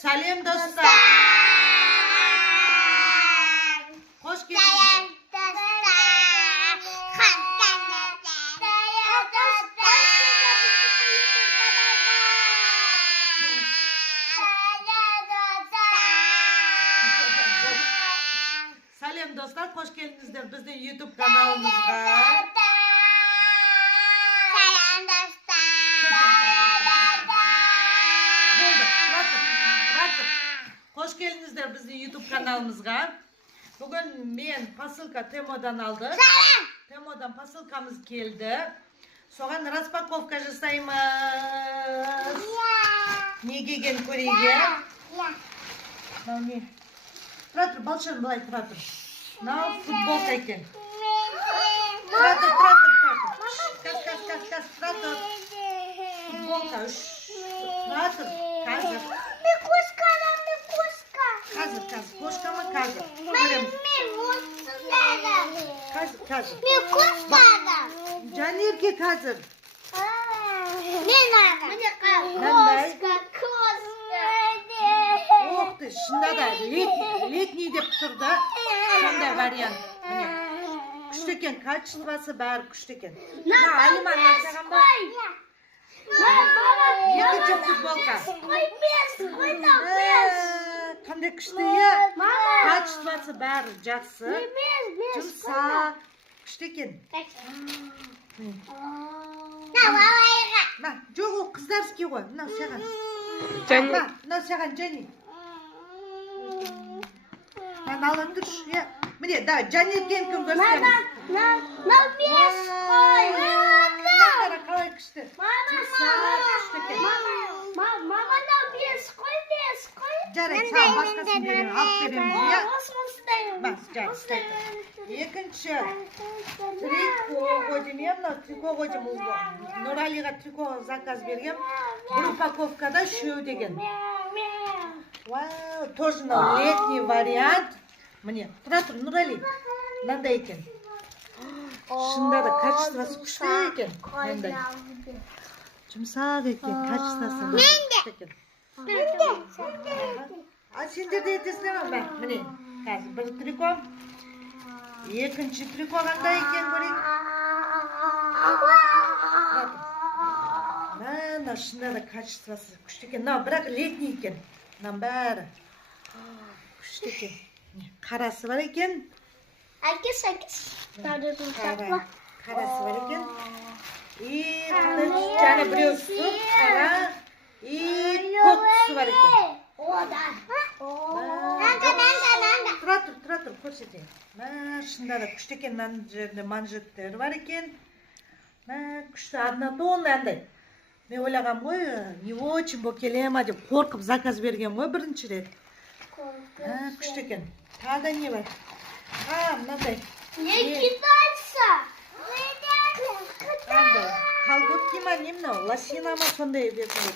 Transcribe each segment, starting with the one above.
Салем достар. Hoş geldiniz. Салем достар, hoş geldinizler bizning YouTube kanalımızga. Hoş geldinizler bizning YouTube kanalımızga. Bugün men pasilka Temo'dan aldım. Temo'dan pasilkamız geldi. Soğan raspakovka жасаймыз. Ne gelген көрейге? Ne? Тұра тұр, балшан былай тұра тұр. Мынау футболка екен. Тұра тұр. Кас, тұра тұр. Футболка үш. Тұра тұр. Қазір. Қазір. Кошка ма қазір? Қазір. Жанерге қазір. Ох ты, шында да летний деп тұрды. Сондай вариант. Күшті екен, качествосы бәрі күшті екен. Алима, саған ба? Екінші футболка. Қандай күшті е? Качествосы бәрі жақсы. Жұмсақ. Күшті екен. Жоқ, ол қыздарский ғой. Мынау саған. Мынау саған, Жани. Ала тұршы. Міне, Жани екен күн көрсетеміз. Мынау бес қой. Қалай күшті. Күшті екен. Маманау бес қой. Жарайды, саған басқасын берем, алып береміз. Бас, жарайды. Екінші трико қойдым, трико қойдым. Нұралиға трико заказ берген. Бір упаковкада үшеу деген. Вау, тоже летний вариант. Міне, тұра тұр, Нұрали. Мынандай екен. Шында да качествосы күшті екен. Мынандай. Жұмсақ екен, качествосы күшті екен. Сендерде етесіңдер ме? Міне, қазір бір трико. Екінші трико қандай екен көрейік. Мына шында да качествосы күшті екен. Мынау бірақ летний екен. Мынаның бәрі күшті екен. Қарасы бар екен. Қарасы бар екен. Жаңа біреу сұр, қара. Көк түсі бар екен. Тұра тұр, көрсетейін. Шында да күшті екен. Мына жерде манжеттері бар екен. Күшті, однотонный андай. Мен ойлағам ғой, не очень бұл келе ма деп қорқып заказ берген ғой бірінші рет. Күшті екен. Тағы не бар? Мынандай. Не китайца. Колготки ма, не мынау, лосина ма сондай берген.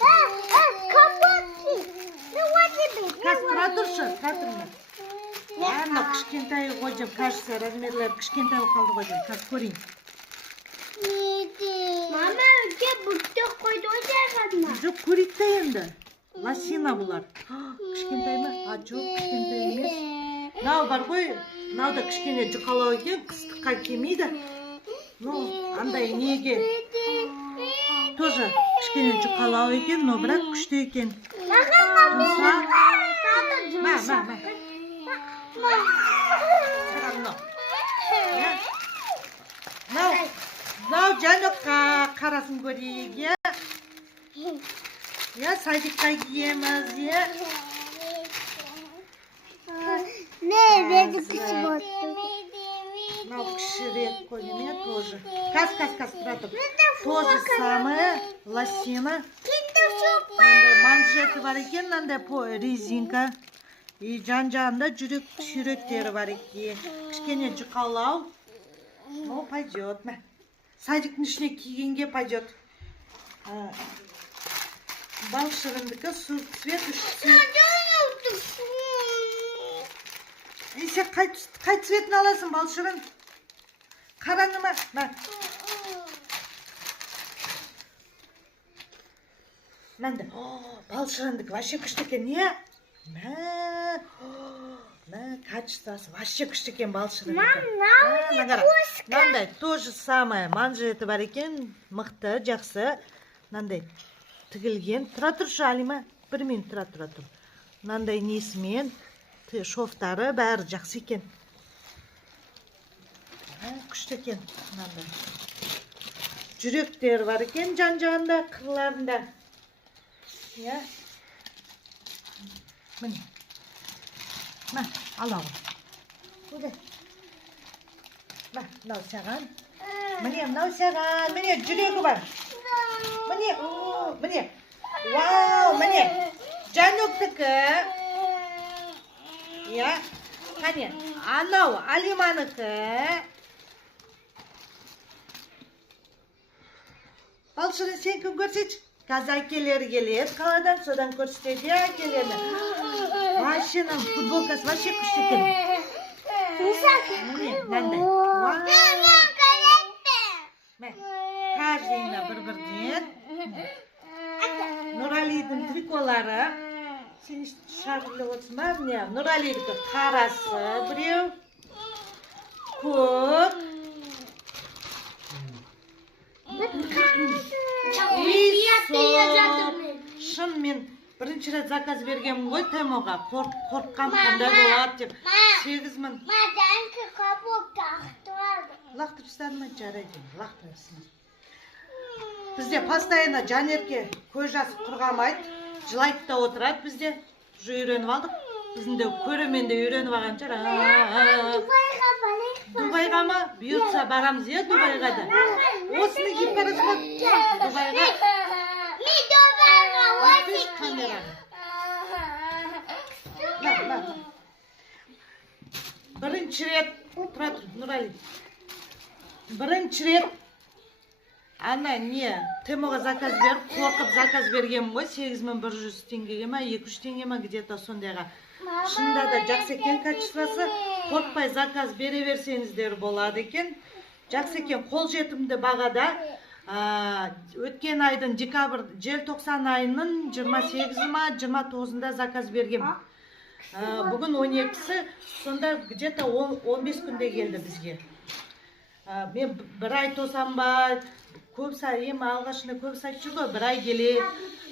Колготки. Қазір тұра тұршы, қатырмын. Мына кішкентай қойдым, кажется, размерлері кішкентай қалды қойдым. Қазір көрейін. Мама, өте бұқты қойды ойдағадына. Жоқ, көрейік та енді. Лосина бұлар. Кішкентай ма? Жоқ, кішкентай емес. Мынау бар ғой, мынау да кішкене жұқалау екен, қыстыққа келмейді. Андай неге тоже кішкене жұқалау екен, но бірақ күшті екен. Мынау жаңа қарасын көрейік, садикқа киеміз, мынау кішірек қойдым, тоже. Кас, тұра тұр. Тоже самое, лосина. Манжеті бар екен, мынандай резинка. И жан-жағында жүректері бар екен. Кішкене жұқалау. Пойдет. Садиктің ішіне кигенге пойдет. Балшырындікі сұр цвет, үш цвет. Сен қай цветін аласың балшырын? Қараны ма? Mende. Balşırındık vaşe күшті екен, не? Качествосы вообще күшті екен балшырындікі. Мынандай, то же самое. Манжеті бар екен, мықты, жақсы. Мынандай тігілген. Тұра тұршы, Алима. 1 минут тұра тұр. Мынандай несімен, шофтары бәрі жақсы екен. Күшті екен. Мынандай. Жүректер бар екен жан-жағында, қырларында. Ya. Mene. Mene, al al. Burada. Mene, sağan. Mene, sağan. Mene, жүрегі бар. Mene, mene. Вау, mene. Жаноктікі. Ya. Қане, анау Алиманыкі. Балшырын сен кім көрсетші? Қазір әкелері келеді, қаладан содан көрсетеді әкелені. Машинаның футболкасы вообще күшті екен. Міне, мынандай. Каждыйына бір-бірден. Нұралидің триколары. Сен шағырлы отырсың ба? Міне, Нұралидікі қарасы біреу. Көк. Шын мен бірінші рет заказ бергенмін ғой Темоға. Қорққам қандай болады деп. 8 мың. Лақтырыштарына жарайды. Лақтырысың. Бізде постоянно Жанерке көз жасы құрғамайды. Жылайды да отырады бізде. Уже үйреніп алдық. Біздің де көремен де үйреніп алған шығар. Дубайға ма? Бұйыртса барамыз е Дубайға да. Осыны киіп барасыз ба? Дубайға. Бірінші рет, тұра тұр, Нұрали. Бірінші рет, ана не, Темоға заказ беріп, қорқып заказ бергенмін ғой, 8100 теңгеге ма, 200 теңге ма, где-то сондайға. Шында да жақсы екен качествосы, қорқпай заказ бере берсеңіздер болады екен. Жақсы екен, қол жетімді бағада. Өткен айдың желтоқсан айының 28 ма 29-ында заказ берген. Бүгін 12-сі, сонда где-то 15 күнде келді бізге. Мен бір ай тосам ба, көп сайым, алғашында көп сай жүрді, бір ай келе,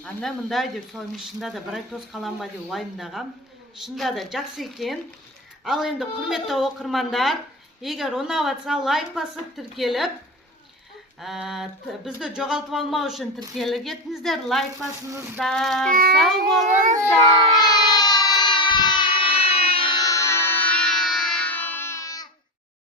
анда мұндай деп, сол мен шында да бір ай тос қалам ба деп уайымдағам. Шында да жақсы екен. Ал енді құрметті оқырмандар, егер ұнап жатса лайк басып тіркеліп, бізді жоғалтып алмау үшін тіркеліп кетіңіздер, лайк басыңыздар. Сау